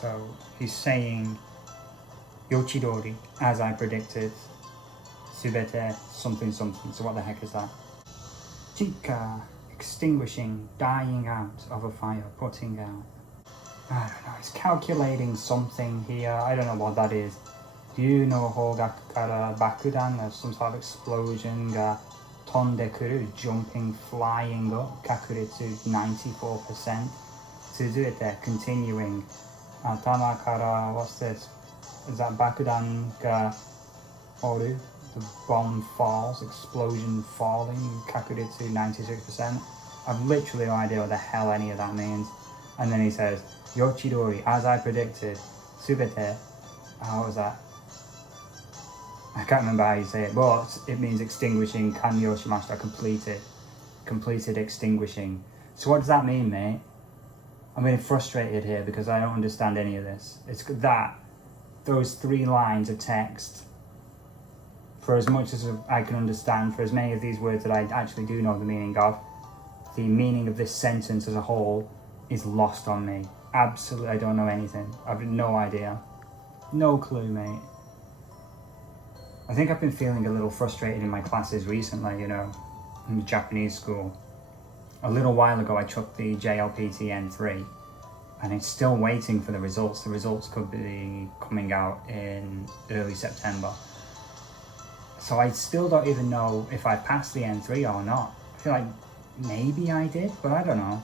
So he's saying Yochidori, as I predicted, Subete something something. So what the heck is that? Chinka, extinguishing, dying out of a fire, putting out. I don't know, it's calculating something here. I don't know what that is. Do you know Hogaku kara bakudan, there's some sort of explosion ga tonde kuru, jumping, flying up, kakuritsu 94%. To do it there, continuing. Atama kara, what's this? Is that bakudan ga oru? The bomb falls, explosion falling, kakuritsu 96%. I've literally no idea what the hell any of that means. And then he says, Yochidori, as I predicted, subete, how was that? I can't remember how you say it, but it means extinguishing, kanyo shimashita, completed extinguishing. So what does that mean, mate? I'm getting frustrated here because I don't understand any of this. It's that, those 3 lines of text, for as much as I can understand, for as many of these words that I actually do know the meaning of, the meaning of this sentence as a whole is lost on me. Absolutely, I don't know anything. I've no idea. No clue, mate. I think I've been feeling a little frustrated in my classes recently, you know, in the Japanese school. A little while ago I took the JLPT N3 and it's still waiting for the results. The results could be coming out in early September. So I still don't even know if I passed the N3 or not. I feel like maybe I did, but I don't know.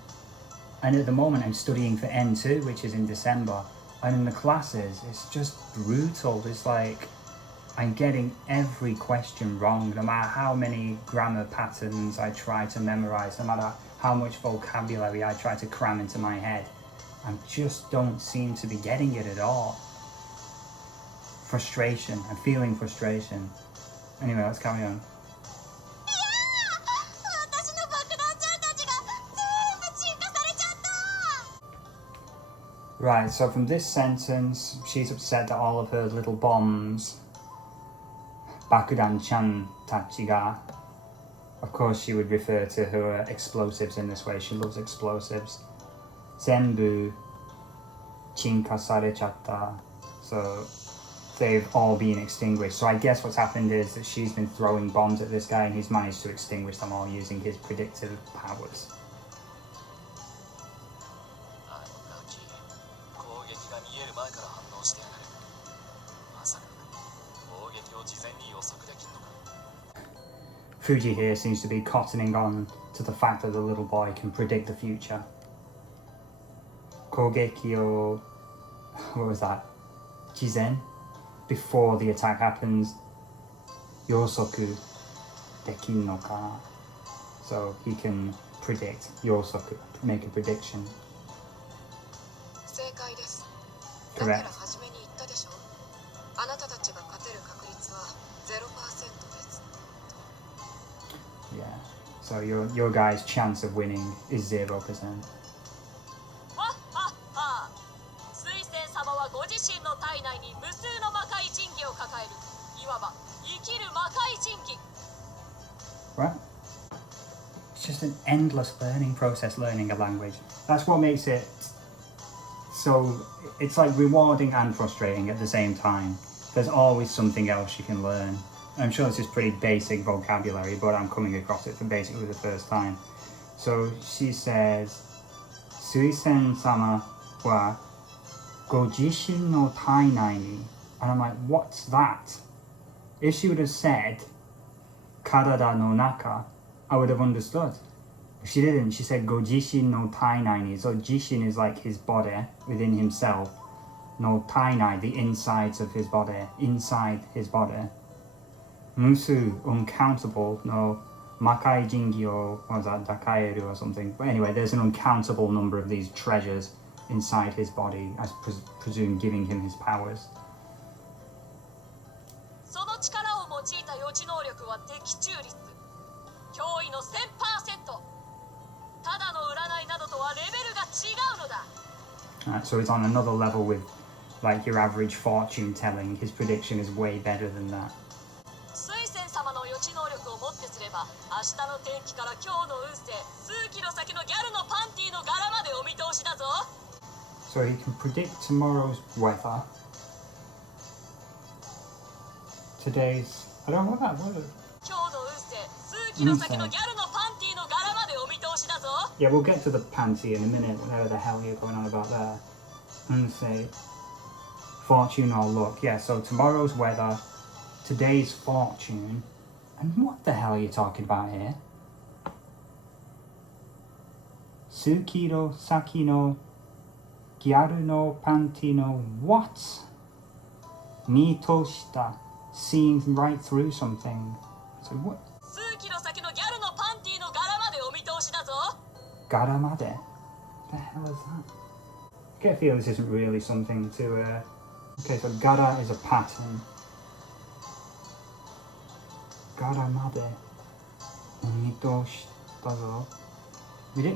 And at the moment I'm studying for N2, which is in December. And in the classes, it's just brutal. It's like I'm getting every question wrong, no matter how many grammar patterns I try to memorize, no matter how much vocabulary I try to cram into my head. I just don't seem to be getting it at all. Frustration. I'm feeling frustration. Anyway, let's carry on. Right, so from this sentence, she's upset that all of her little bombs, Bakudan-chan tachi ga, of course she would refer to her explosives in this way, she loves explosives. Zenbu chinka sarechatta, so they've all been extinguished. So I guess what's happened is that she's been throwing bombs at this guy and he's managed to extinguish them all using his predictive powers. Fuji here seems to be cottoning on to the fact that the little boy can predict the future. Kogeki o... what was that? Jizen? Before the attack happens, yosoku dekin no ka. So he can predict, yosoku, make a prediction. Correct. Yeah, so your guy's chance of winning is 0%. What? It's just an endless learning process, learning a language. That's what makes it so, it's like rewarding and frustrating at the same time. There's always something else you can learn. I'm sure this is pretty basic vocabulary, but I'm coming across it for basically the first time. So she says, Suisen-sama wa gojishin no tainai ni. And I'm like, what's that? If she would have said karada no naka, I would have understood. But she didn't. She said gojishin no tainai ni. So jishin is like his body, within himself. No tainai, the insides of his body, inside his body. Musu, uncountable, no makai jingi o, what was that, dakaeru or something. But anyway, there's an uncountable number of these treasures inside his body, I presume giving him his powers. So it's on another level with like your average fortune telling. His prediction is way better than that. れば明日の天気から今日の運勢数キロ先のギャルのパンティの柄までお見通しだぞ。 So he can predict tomorrow's weather. Today's... I don't know what that was. 今日の運勢数キロ先のギャルのパンティの柄までお見通しだぞ。 Yeah, we'll get to the panty in a minute, whatever the hell you're going on about there. And say, fortune or luck. Yeah, so tomorrow's weather, today's fortune. And what the hell are you talking about here? Tsukiro saki no gyaru no panty no what? Mitoshita, seeing right through something. So what? 数キロ先のギャルのパンティの柄までお見通しだぞ。 Garamade? What the hell is that? I get a feel this isn't really something to... Okay, so gara is a pattern. Garamade.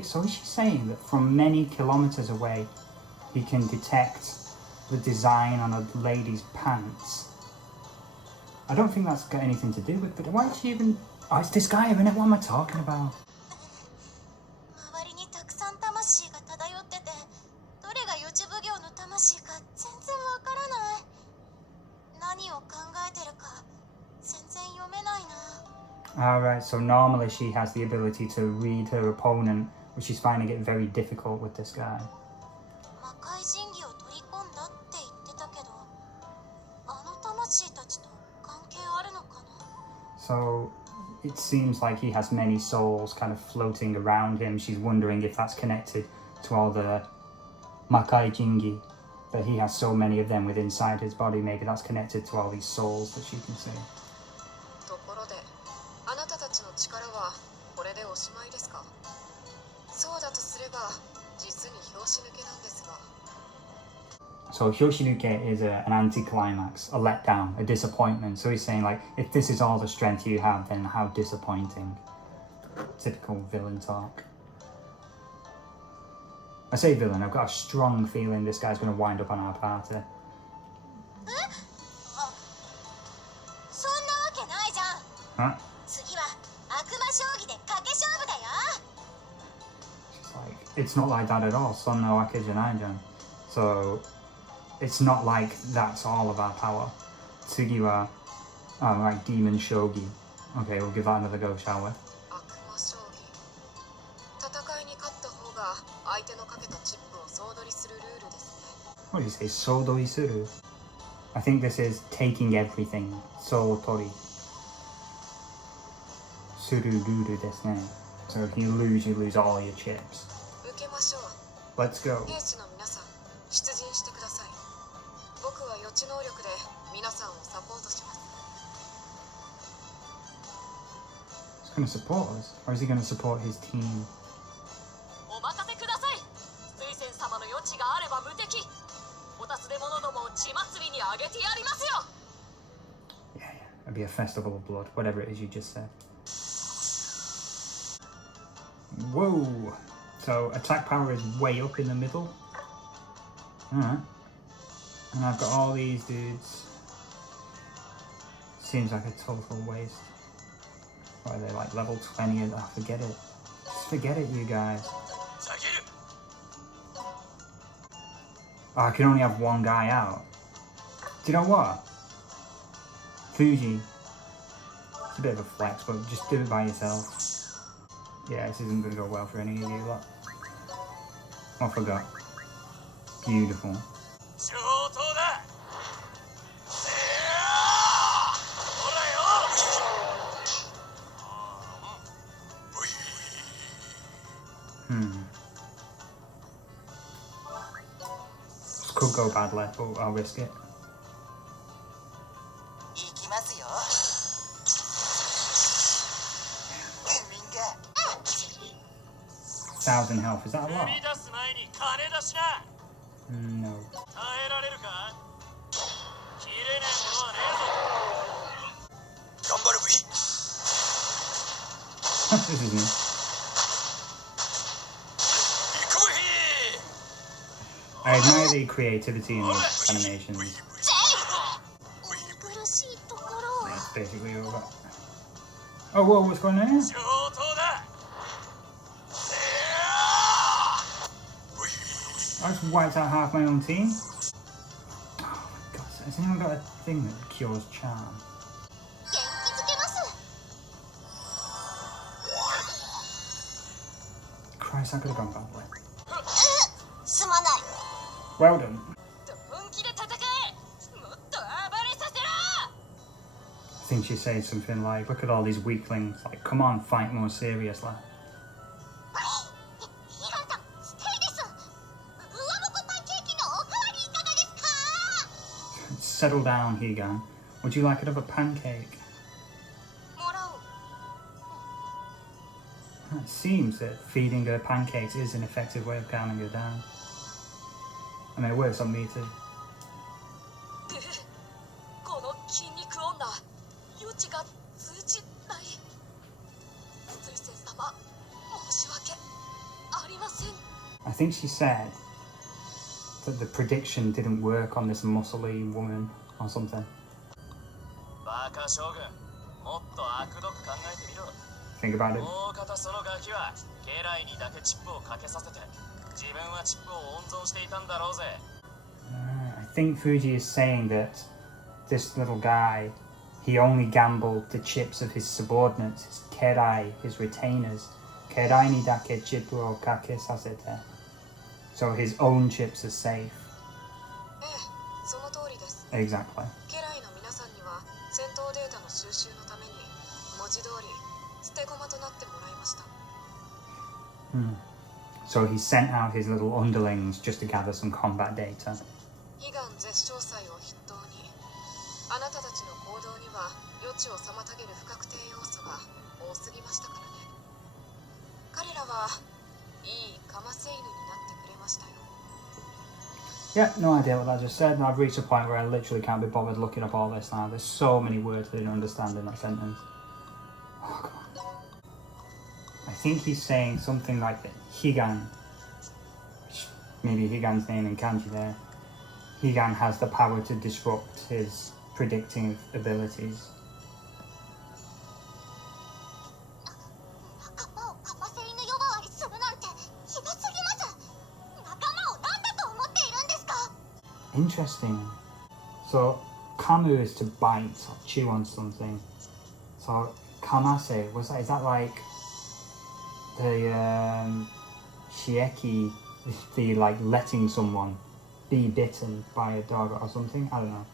So is she saying that from many kilometers away he can detect the design on a lady's pants? I don't think that's got anything to do with it. Why is she even... Oh, it's Disgaea, isn't it? What am I talking about? 周りにたくさん魂が漂ってて、どれが予知奉行の魂か全然わからない。何を考えてるか全然読めないな。 Alright, so normally she has the ability to read her opponent, but she's finding it very difficult with this guy. 魔界神器を取り込んだって言ってたけど、あの魂たちと関係あるのかな？ So it seems like he has many souls kind of floating around him. She's wondering if that's connected to all the Makai Jingi, that he has so many of them within inside his body. Maybe that's connected to all these souls that she can see. ところで、あなたたちの力はこれでおしまいですか？そうだとすれば、実に拍子抜けなんですが。 So Hyoshinuke is an anticlimax, a letdown, a disappointment. So he's saying like, if this is all the strength you have, then how disappointing. Typical villain talk. I say villain, I've got a strong feeling this guy's going to wind up on our party. そんなわけないじゃん。 Huh? 次は悪魔将棋で賭け勝負だよ。 It's like, it's not like that at all. Son no ake janai jan. So it's not like that's all of our power. Tsugi wa, oh, right, demon shogi. Okay, we'll give that another go, shall we? 悪魔将棋。戦いに勝った方が相手のかけたチップを総取りするルールですね。 What do you say? Sodoi suru? I think this is taking everything. Sotori. Suru ruru desu ne. So if you lose all your chips. 受けましょう。 Let's go. 兵士の皆さん、出陣してください。僕は予知能力で皆さんをサポートします。 He's going to support us? Or is he going to support his team? お任せください。水仙様の余地があれば無敵。お尋ね者どもを血祭りにあげてやりますよ。 Yeah, yeah. It'd be a festival of blood, whatever it is you just said. Whoa! So attack power is way up in the middle. Alright. And I've got all these dudes. Seems like a total waste. Why are they like level 20? Oh, forget it. Just forget it, you guys. Oh, I can only have one guy out. Do you know what? Fuji. It's a bit of a flex, but just do it by yourself. Yeah, this isn't going to go well for any of you lot. Oh, I forgot. Beautiful. This could go badly, but I'll risk it. 行きますよ。 1,000 health, is that a lot? No. This is new. I admire the creativity in these animations. It's basically over. Oh, whoa, what's going on here? 上等だ I just wiped out half my own team. Oh my god, has anyone got a thing that cures charm? 元気づけます。 Christ, that could have gone badly. すまない。 Well done. 本気で戦え。もっと暴れさせろ。 I think she says something like, look at all these weaklings, like, come on, fight more seriously. ヒガンさん、ステイです。上の子パンケーキのおかわりいかがですか？ Settle down, Higan. Would you like another pancake? もらう。 It seems that feeding her pancakes is an effective way of calming her down. I mean, it works on me too. この筋肉女、余地が通じない。水仙様、申し訳ありません。 I think she said that the prediction didn't work on this muscly woman or something. バカ将軍もっと悪どく考えてみろ Think about it. 大方そのガキは家来にだけチップをかけさせて自分はチップを温存していたんだろうぜ I think Fuji is saying that this little guy, he only gambled the chips of his subordinates, his kerai, his retainers. Kerai ni dake chippu o kake sasete. So his own chips are safe. ええ、その通りです。 Exactly. 家来の皆さんには戦闘データの収集のために文字通り捨て駒となってもらいました。 So he sent out his little underlings just to gather some combat data. 悲願絶唱祭を筆頭にあなたたちの行動には余地を妨げる不確定要素が多すぎましたからね。彼らはいいカマセイヌになってくれましたよ。 Yeah, no idea what that just said. And I've reached a point where I literally can't be bothered looking up all this now. There's so many words I didn't understand in that sentence. Oh, come on. I think he's saying something like that. Higan, maybe Higan's name in kanji there. Higan has the power to disrupt his predicting abilities. 仲間をカマセイヌ呼ばわりするなんてひどすぎます。仲間を何だと思っているんですか？ Interesting. So, kamu is to bite or chew on something. So, kamase, is that like the shieki, the like letting someone be bitten by a dog or something? I don't know.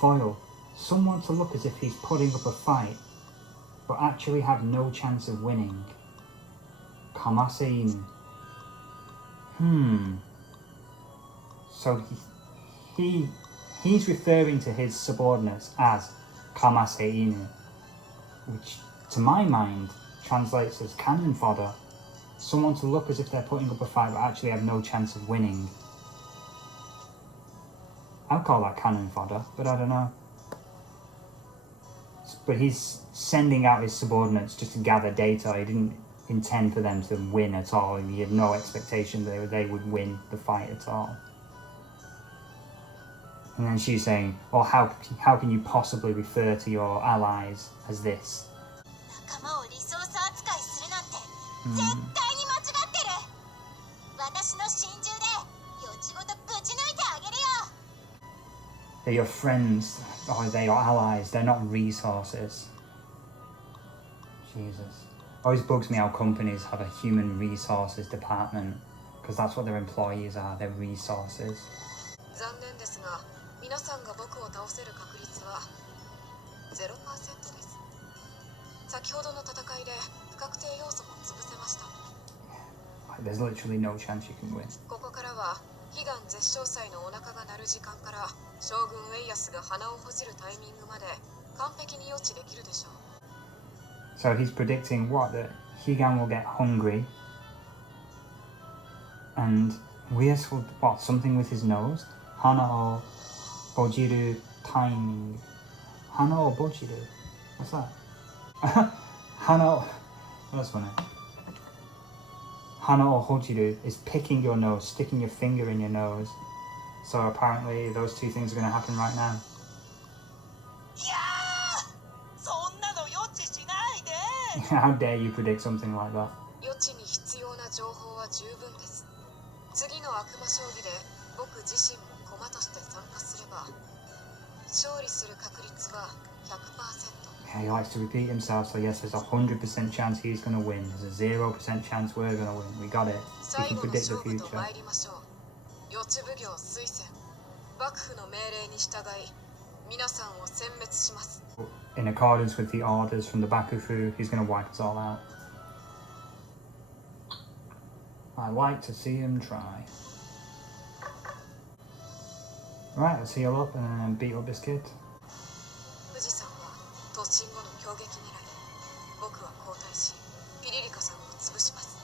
Foil, someone to look as if he's putting up a fight, but actually have no chance of winning. Kamasein. So he's referring to his subordinates as Kamaseinu, which to my mind translates as cannon fodder. Someone to look as if they're putting up a fight but actually have no chance of winning. I'd call that cannon fodder, but I don't know. But he's sending out his subordinates just to gather data. He didn't intend for them to win at all. He had no expectation that they would win the fight at all. And then she's saying, "Oh, how can you possibly refer to your allies as this?" 仲間をリソース扱いするなんて絶対に間違ってる。私の心中で余地ごとぶち抜いてあげるよ。 They're your friends, or they're your allies. They're not resources. Jesus. Always bugs me how companies have a human resources department, because that's what their employees are. They're resources. 残念ですが、皆さんが僕を倒せる確率は 0% です。先ほどの戦いで不確定要素も潰せました。 There's literally no chance you can win. ここからは悲願絶唱祭のお腹が鳴る時間から将軍ウェイヤスが鼻をほじるタイミングまで完璧に予知できるでしょう。 So he's predicting what? That Higan will get hungry and Weiss will, what, something with his nose? Hana o bojiru timing. Hana o bojiru? What's that? Hana o... That's funny. Hana o hojiru is picking your nose, sticking your finger in your nose. So apparently those two things are going to happen right now. いやーそんなの予知しないで How dare you predict something like that? 予知に必要な情報は十分です。次の悪魔将棋で僕自身も駒として参加すれば勝利する確率は 100%。 Yeah, he likes to repeat himself, so yes, there's a 100% chance he's going to win. There's a 0% chance we're going to win. We got it. We 最 can 後の predict the 勝負と future. 参りましょう。予知奉行推薦、幕府の命令に従い皆さんを殲滅します。 In accordance with the orders from the Bakufu, he's going to wipe us all out. I like to see him try. Right, let's heal up and beat up this kid. 富士山は突進後の攻撃狙い。僕は交代しピリリカさんを潰します。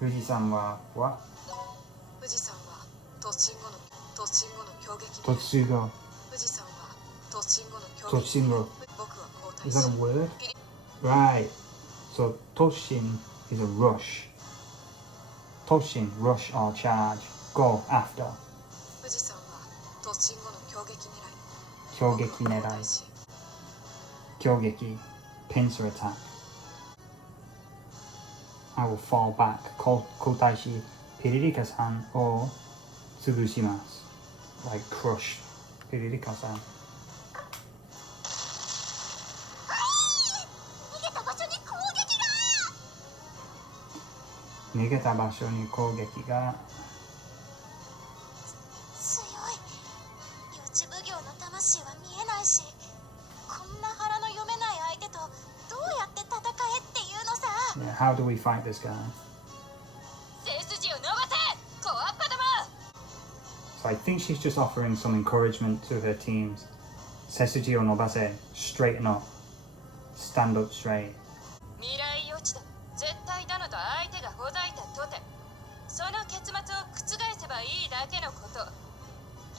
Fuji-san wa what? 富士山は突進後の攻撃狙い。 Totsugo. 富士山は突進後の攻撃。 Totsugo. 僕は交代 Is that し a word? Right. So Toshin is a rush. Toshin, rush or charge. Go after. 富士山は突進後の攻撃狙い。 Kyogeki 僕は交 nerai. 代し Kyogeki. Pincer attack. I will fall back. Kotaishi Piririka-san or Tsubushimasu. Like crush Piririka-san. 逃げた場所に攻撃が。 逃げた場所に攻撃が。 強い。予知奉行の魂は見えないし、こんな腹の読めない相手とどうやって戦えっていうのさ。 Yeah, how do we fight this guy? 背筋を伸ばせ、小アッパども。 So I think she's just offering some encouragement to her teams. Sesuji o nobase, straighten up. Stand up straight. 未来予知だ。絶対だのと相手がほざいたとてその結末を覆せばいいだけのこと。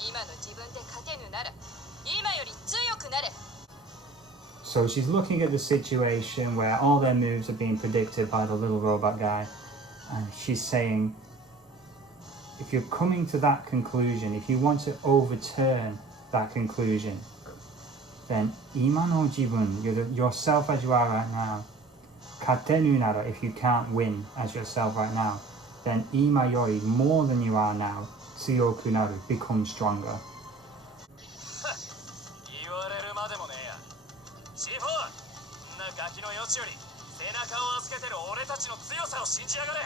今の自分で勝てぬなら今より強くなれ。 So she's looking at the situation where all their moves are being predicted by the little robot guy, and she's saying, if you're coming to that conclusion, if you want to overturn that conclusion, then ima no jibun, yourself as you are right now, katenu nara, if you can't win as yourself right now, then ima yori, more than you are now, tsuyoku naru, become stronger. 言われるまでもねえや。シーフォー、んなガキの余地より背中を預けてる俺たちの強さを信じやがれ。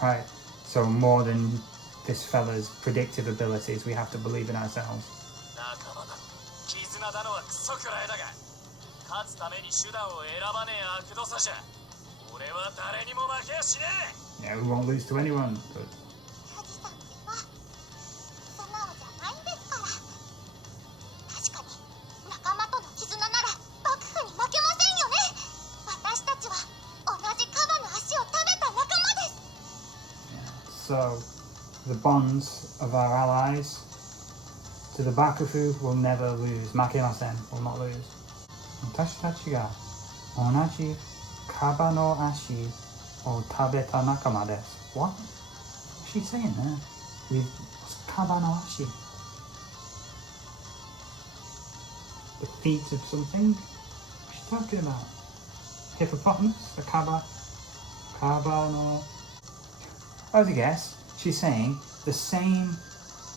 Right, so more than this fella's predictive abilities, we have to believe in ourselves. 仲間だ、絆だのはクソくらいだが、勝つために手段を選ばねえ悪どさじゃ、俺は誰にも負けやしねえ。 Yeah, we won't lose to anyone. But ヤギさんってば素直じゃないんですから。確かに仲間との絆なら幕府に負けませんよね。私たちは同じカバの足を食べた仲間です。 so, the bonds of our allies to the Bakufu will never lose. Makemasen will not lose. 私たちが同じカバの足を食べた仲間です。What? What's she saying there? With kaba no ashi? The feet of something? What's she talking about? Hippopotamus? A kaba? Kaba no... I was a guess. She's saying the same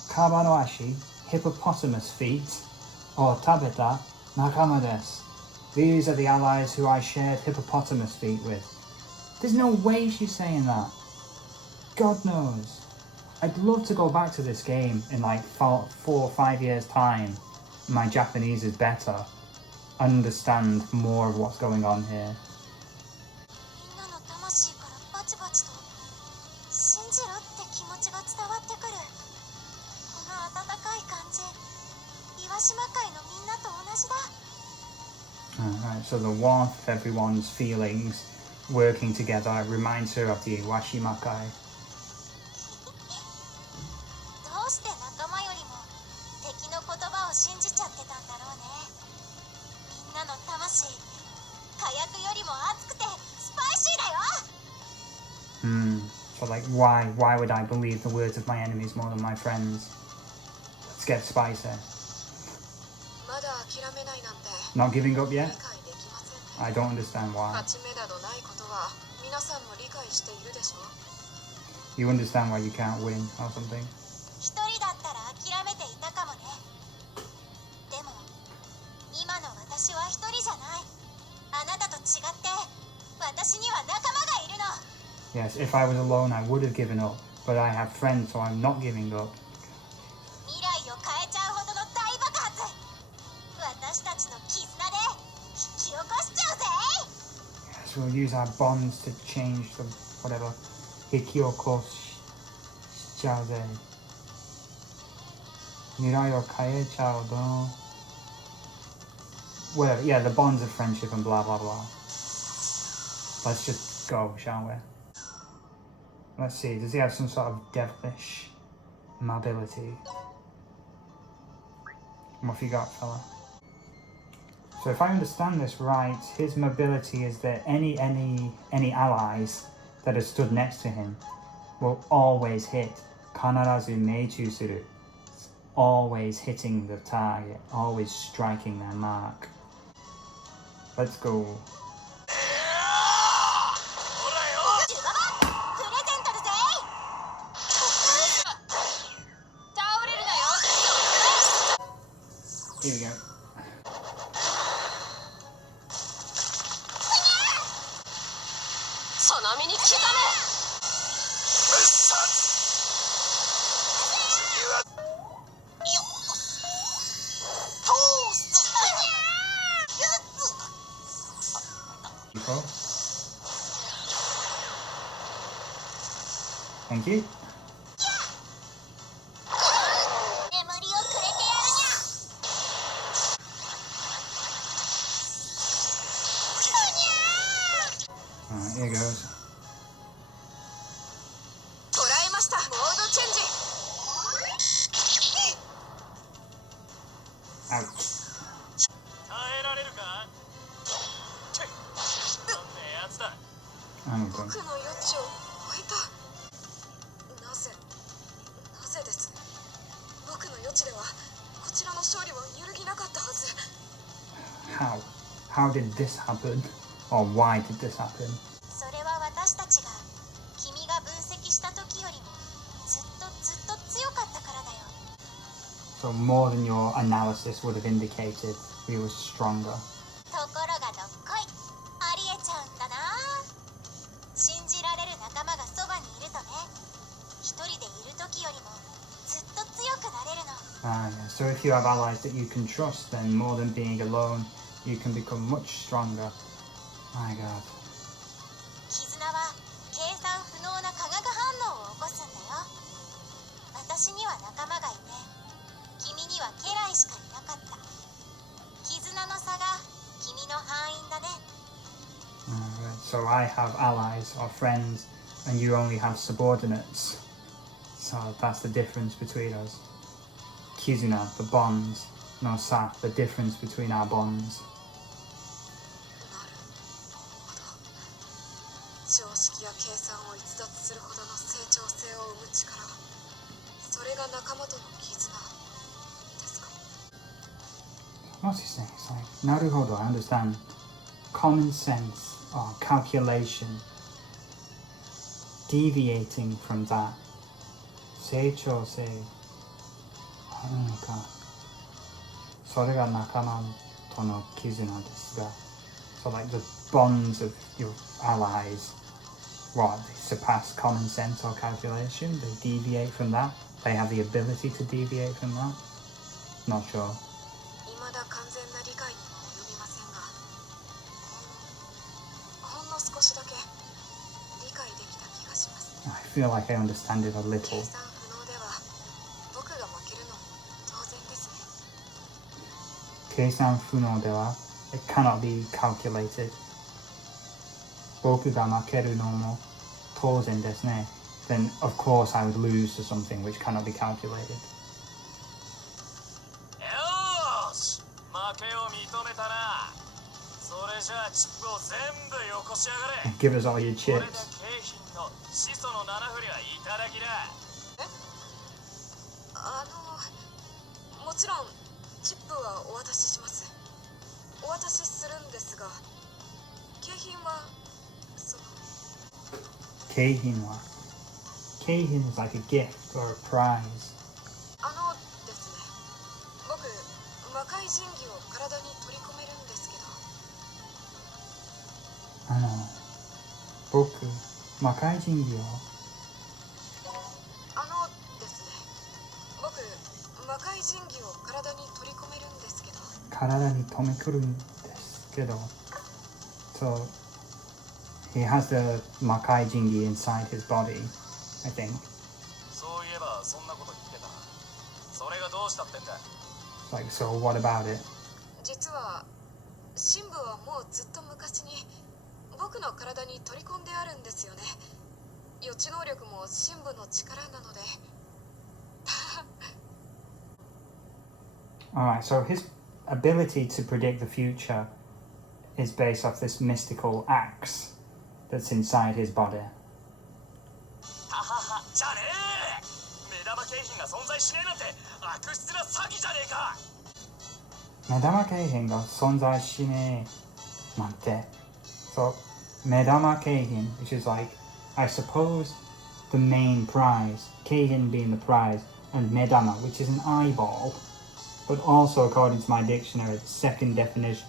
kaba no ashi, hippopotamus feet, or tabeta nakama desu. These are the allies who I shared hippopotamus feet with. There's no way she's saying that. God knows. I'd love to go back to this game in like 4 or 5 years' time. My Japanese is better. Understand more of what's going on here. みんなの魂からバチバチと信じろって気持ちが伝わってくる。この温かい感じ、岩島会のみんなと同じだ。 Alright, so the warmth of everyone's feelings working together reminds her of the Iwashimakai. どうして仲間よりも敵の言葉を信じちゃってたんだろうね。みんなの魂、火薬よりも熱くてスパイシーだよ。 So like, why would I believe the words of my enemies more than my friends? Let's get spicy. まだ諦めないなんて Not giving up 理 yet? 解できませんね。I don't understand why. 勝ち目などないことは皆さんも理解しているでしょう。 You understand why you can't win or something? 一人だったら諦めていたかもね。でも今の私は一人じゃない。あなたと違って私には仲間がいるの。 Yes, if I was alone, I would have given up. But I have friends, so I'm not giving up. 未来を変えちゃうほどの大爆発、私たちの絆で引き起こしちゃうぜ。 So we'll use our bonds to change the whatever. Hikyoko shichauze. Mirai o kaechao do. Whatever, yeah, the bonds of friendship and blah blah blah. Let's just go, shall we? Let's see, does he have some sort of devilish mobility? What have you got, fella? So if I understand this right, his mobility is that any allies that have stood next to him will always hit. Kanarazu meichu suru. Always hitting the target, always striking their mark. Let's go. ジュババプレゼントだぜ。倒れるなよ。 Here we go. その身に刻め。Beautiful. Thank you. 眠りをくれてやるにゃ。 Alright, here goes. 捉えました。モードチェンジ。 Ouch. 耐えられるか。チェッ。なんてやつだ。 I'm 僕 done. の余地を超えた。なぜです。僕の余地ではこちらの勝利は揺るぎなかったはず。 How? How did this happen? Or why did this happen? それは私たちが君が分析した時よりもずっと強かったからだよ。 So more than your analysis would have indicated, we were stronger. ところがどっこい、ありえちゃうんだな。信じられる仲間がそばにいるとね、一人でいる時よりもずっと強くなれるの。 Ah, yeah. So if you have allies that you can trust, then more than being alone, you can become much stronger. My God. 絆は計算不能な化学反応を起こすんだよ。私には仲間がいて、君には家来しかいなかった。絆の差が君の範囲だね。 Right. So I have allies or friends, and you only have subordinates. So that's the difference between us. Kizuna, the bonds. No sa, the difference between our bonds. なるほど。常識や計算を逸脱するほどの成長性を生む力、それが仲間との絆ですか。 What's he saying? It's like, naruhodo, I understand. Common sense or calculation. Deviating from that. Seichōsei. So like the bonds of your allies, what, they surpass common sense or calculation? They deviate from that? They have the ability to deviate from that? Not sure. 未だ完全な理解には及びませんが、ほんの少しだけ理解できた気がします。 I feel like I understand it a 計 little. 算不能では僕が負けるのも当然ですね。 Keisan funo dewa, it cannot be calculated. Boku ga makeru no mo touzen desu ne. Then of course I would lose to something which cannot be calculated. よーし、負けを認めたな。それじゃあチップを全部よこしやがれ。 Give us all your これで chips. 景品と始祖の7振りはいただきだ。もちろんチップはお渡しします。お渡しするんですが、景品はその景品は景品 is like a gift or a prize. ですね、僕魔界神器を体に取り込めるんですけど。僕魔界神器をですね、僕魔界神器を体に取り込めるんですけど。体に留めくるんですけど。So he has the 魔界神器 inside his body, I think. そういえばそんなこと聞けたな。それがどうしたってんだ。 Like, so what about it? 実は神部はもうずっと昔に僕の体に取り込んであるんですよね。予知能力も神部の力なので。Alright, so his ability to predict the future is based off this mystical axe that's inside his body. ははは、じゃねえ。目玉景品が存在しねえなんて悪質な詐欺じゃねえか。目玉景品が存在しねえなんて。So, 目玉景品, which is like, I suppose, the main prize. 景品 being the prize, and medama, which is an eyeball. But also, according to my dictionary, the second definition,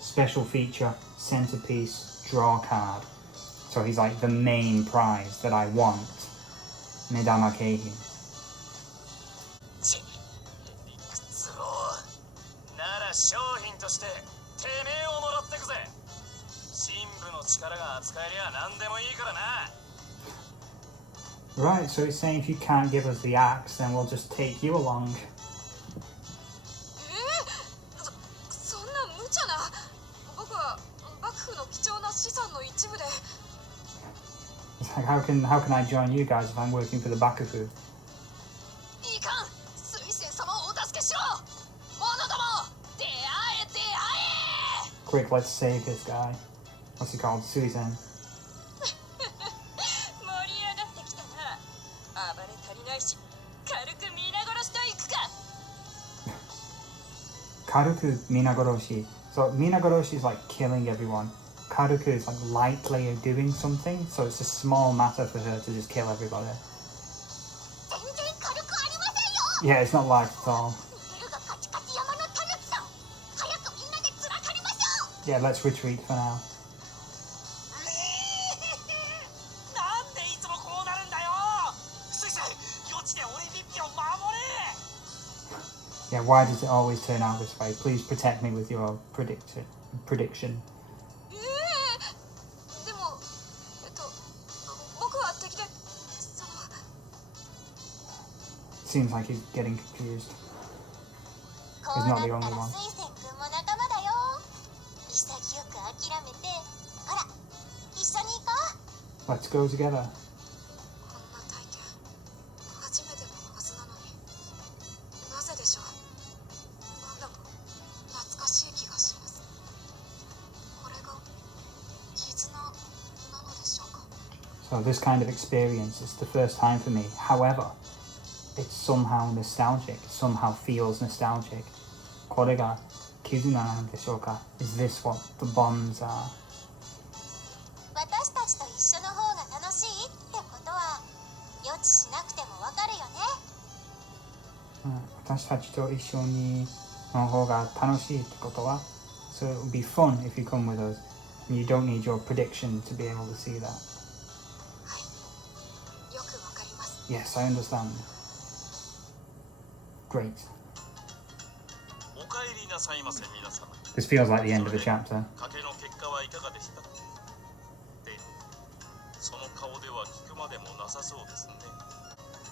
special feature, centerpiece, draw card. So he's like the main prize that I want. Medama Keihin. ち、理屈を。なら商品としててめえをもらってくぜ。神部の力が扱えりゃ何でもいいからな。Right, so he's saying if you can't give us the axe, then we'll just take you along. そんな無茶な。僕は幕府の貴重な資産の一部で。It's like, how can I join you guys if I'm working for the Bakufu? いかん、水星様をお助けしろ。者ども、出会え出会え。 Quick, let's save this guy. What's he called? Suisen. 盛り上がってきたな。暴れ足りないし、軽く皆殺しといくか。Karuku Minagoroshi. So Minagoroshi is like killing everyone. Karuku is like lightly doing something, so it's a small matter for her to just kill everybody. 全然軽くありませんよ。 Yeah, it's not light at all. 見るがカチカチ山のタヌキさん。早くみんなでずらかりましょう。 Yeah, let's retreat for now. なんでいつもこうなるんだよ。水星、予知で俺一匹を守れ。 Yeah, why does it always turn out this way? Please protect me with your prediction. でも、僕は敵で、その。 Seems like he's getting confused. こう He's な not った the ら only one. 水仙君も仲間だよ。潔く諦めて、ほら、一緒に行こう。 Let's go together. こんな体験、初めてのはずなのに。なぜでしょう。なんだか懐かしい気がします。これが絆なのでしょうか。 So this kind of experience is the first time for me. However, it's somehow nostalgic. It somehow feels nostalgic. これが絆なんでしょうか? Is this what the bonds are? 私たちと一緒の方が楽しいってことは、予知しなくてもわかるよね。私たちと一緒にの方が楽しいってことは So it would be fun if you come with us. And you don't need your prediction to be able to see that. はい、よくわかります。 Yes, I understand. Great. お帰りなさいませ皆様。 This feels like the end of the chapter. 賭けの結果はいかがでした？で、その顔では聞くまでもなさそうですね。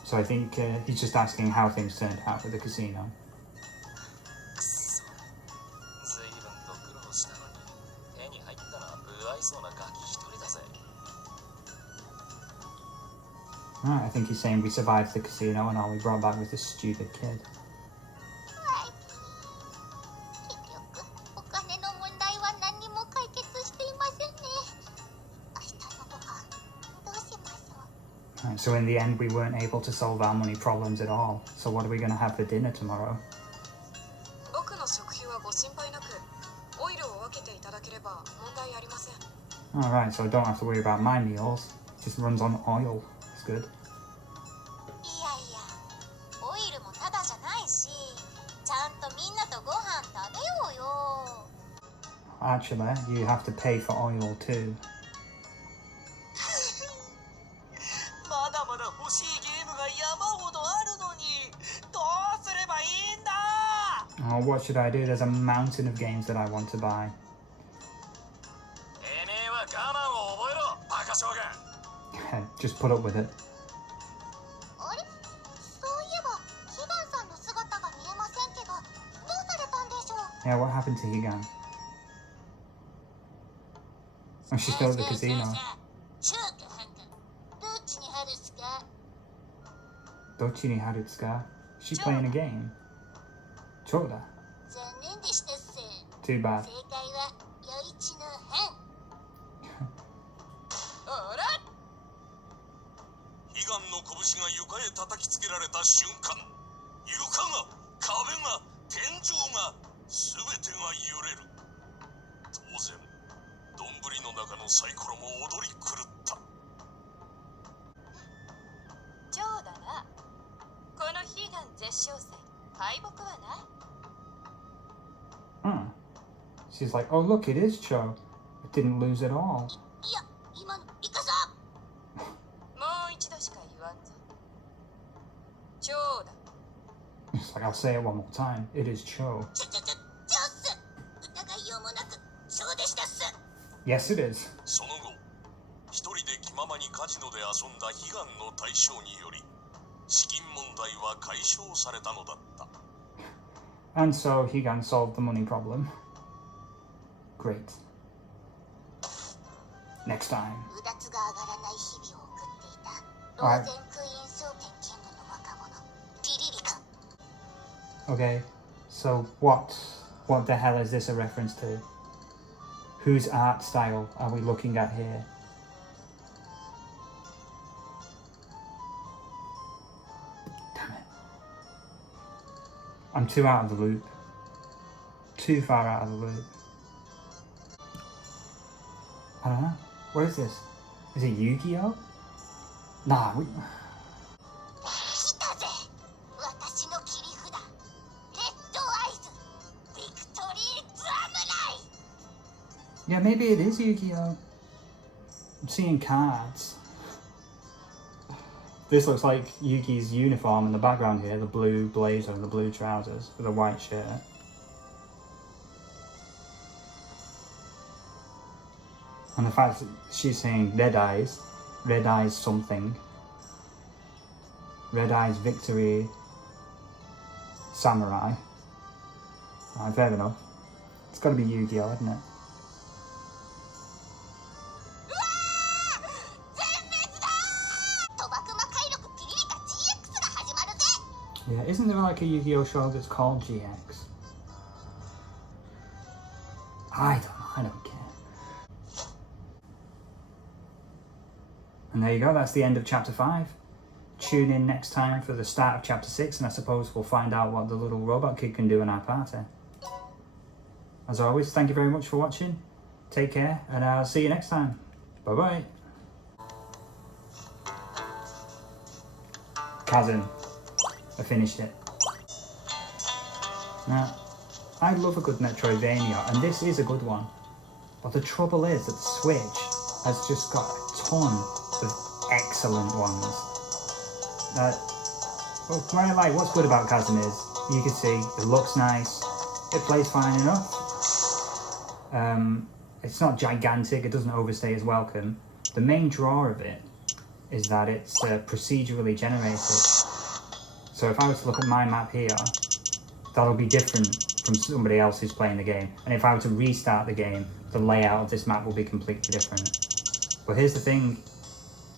So I think he's just asking how things turned out at the casino. くそ、ずいぶんと苦労したのに手に入ったのは不愛想なガキ一人だぜ。 Right, I think he's saying we survived the casino and all we brought back was this stupid kid. 結局、お金の問題は何にも解決していませんね。明日のご飯、どうしましょう。 Right, so in the end we weren't able to solve our money problems at all. So what are we going to have for dinner tomorrow? 僕の食費はご心配なく、オイルを分けていただければ問題ありません。Alright, so I don't have to worry about my meals. It just runs on oil. It's good. いやいや、オイルもただじゃないし、ちゃんとみんなとご飯食べようよ。 Actually, you have to pay for oil too. まだまだ欲しいゲームが山ほどあるのに、どうすればいいんだ。 Oh, what should I do? There's a mountain of games that I want to buy. てめえは我慢を覚えろ、バカ将軍。 Just put up with it. あれ、そういえばヒガンさんの姿が見えませんけど、どうされたんでしょう。 Yeah, what happened to Higan? Oh, she's still at the casino. シュートハンカー、どっちに貼るすか。 Dochini Harutsuka. She's playing a game. Choda. 残念でしたっす。 Too bad. 正解は余一の半。あら、悲願の拳が床へ叩きつけられた瞬間、床が、壁が、天井が、すべてが揺れる。当然、丼の中のサイコロも踊り狂った。そうだな。この悲願絶唱戦、敗北はない。Hmm. She's like, oh look, it is Cho. I didn't lose at all. いや、今のイカさん。もう一度しか言わんぞ。そうだ。 It's like, I'll say it one more time. It is Cho. ちょっす。疑いようもなく、そうでしたっす。 Yes, it is. その後、一人で気ままにカジノで遊んだ悲願の対象により、資金問題は解消されたのだった。 And so Higan solved the money problem. Great. Next time. うだつが上がらない日々を送っていたロはいーゼンクイーン商店勤務の若者ピリリカ。 Okay, so what the hell is this a reference to? Whose art style are we looking at here? Damn it. I'm too out of the loop. Too far out of the loop. I don't know. What is this? Is it Yu-Gi-Oh? Nah, 来たぜ、私の切り札、レッドアイズ、ビクトリー侍。 yeah, maybe it is Yu-Gi-Oh. I'm seeing cards. This looks like Yuki's uniform in the background here, the blue blazer and the blue trousers with a white shirt. And the fact that she's saying red eyes something. Red eyes victory samurai. Right, fair enough. It's gotta be Yu-Gi-Oh, hasn't it? 全滅だー。賭博魔快力ピリリカ GX が始まるぜ。 Yeah, isn't there like a Yu-Gi-Oh show that's called GX? I don't care. And there you go, that's the end of chapter 5. Tune in next time for the start of chapter 6, and I suppose we'll find out what the little robot kid can do in our party. As always, thank you very much for watching. Take care, and I'll see you next time. Bye bye. Kazan. I finished it. Now, I love a good Metroidvania, and this is a good one. But the trouble is that the Switch has just got a ton of excellent ones. What's good about Kazan is, you can see, it looks nice, it plays fine enough. It's not gigantic, it doesn't overstay its welcome. The main draw of it is that it's procedurally generated. So if I was to look at my map here, that'll be different from somebody else who's playing the game. And if I were to restart the game, the layout of this map will be completely different. But here's the thing,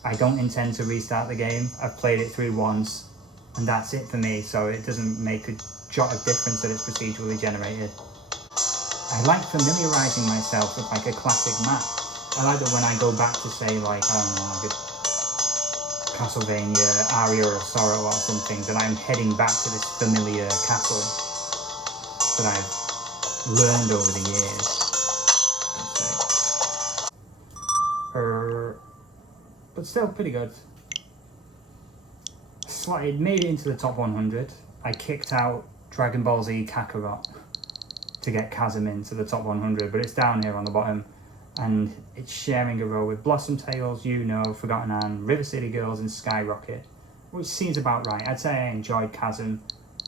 I don't intend to restart the game. I've played it through once, and that's it for me, so it doesn't make a jot of difference that it's procedurally generated. I like familiarising myself with like a classic map. I like that when I go back to say like, I don't know, like a Castlevania, Aria of Sorrow or something, that I'm heading back to this familiar castle that I've learned over the years. but still pretty good. It made it into the top 100. I kicked out Dragon Ball Z Kakarot to get Chasm into the top 100, but it's down here on the bottom, and it's sharing a row with Blossom Tales, Forgotten Anne, River City Girls, and Skyrocket, which seems about right. I'd say I enjoyed Chasm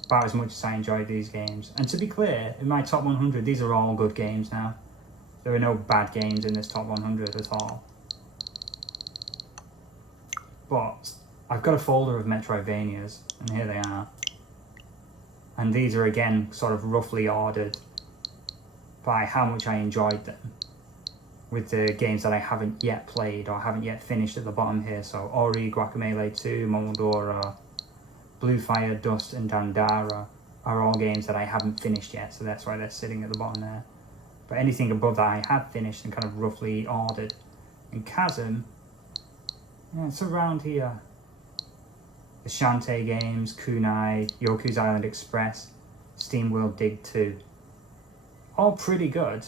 about as much as I enjoyed these games. And to be clear, in my top 100, these are all good games now. There are no bad games in this top 100 at all. But I've got a folder of Metroidvanias, and here they are. And these are again sort of roughly ordered by how much I enjoyed them, with the games that I haven't yet played or haven't yet finished at the bottom here. So Ori, Guacamelee 2, Momodora, Blue Fire, Dust, and Dandara are all games that I haven't finished yet, so that's why they're sitting at the bottom there. But anything above that I have finished and kind of roughly ordered. And Chasm, yeah, it's around here. The Shantae games, Kunai, Yoku's Island Express, SteamWorld Dig 2. All pretty good.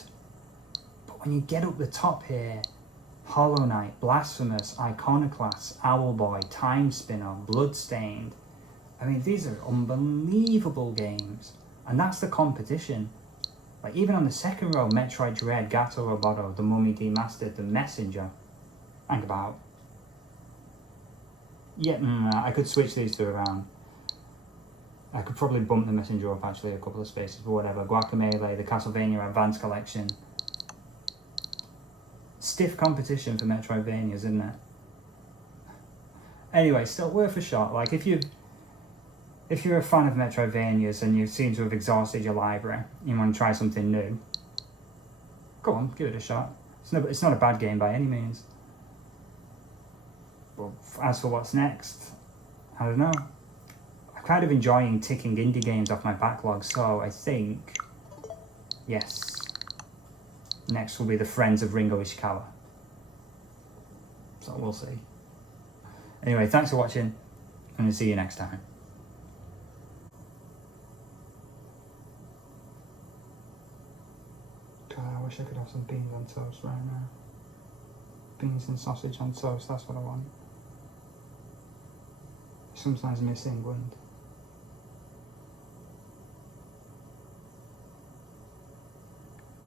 But when you get up the top here, Hollow Knight, Blasphemous, Iconoclast, Owlboy, Time Spinner, Bloodstained. I mean, these are unbelievable games. And that's the competition. Like, even on the second row, Metroid Dread, Gato Roboto, The Mummy Demastered, The Messenger. Think about. Yeah, I could switch these two around. I could probably bump The Messenger up actually a couple of spaces, but whatever. Guacamelee, the Castlevania Advance Collection. Stiff competition for Metroidvanias, isn't it? Anyway, still worth a shot. Like, if you're a fan of Metroidvanias and you seem to have exhausted your library, you want to try something new, go on, give it a shot. It's not a bad game by any means. But as for what's next, I don't know. I'm kind of enjoying ticking indie games off my backlog, so I think, yes, next will be the Friends of Ringo Ishikawa. So we'll see. Anyway, thanks for watching, and I'll see you next time. God, I wish I could have some beans on toast right now. Beans and sausage on toast, that's what I want. Sometimes miss England.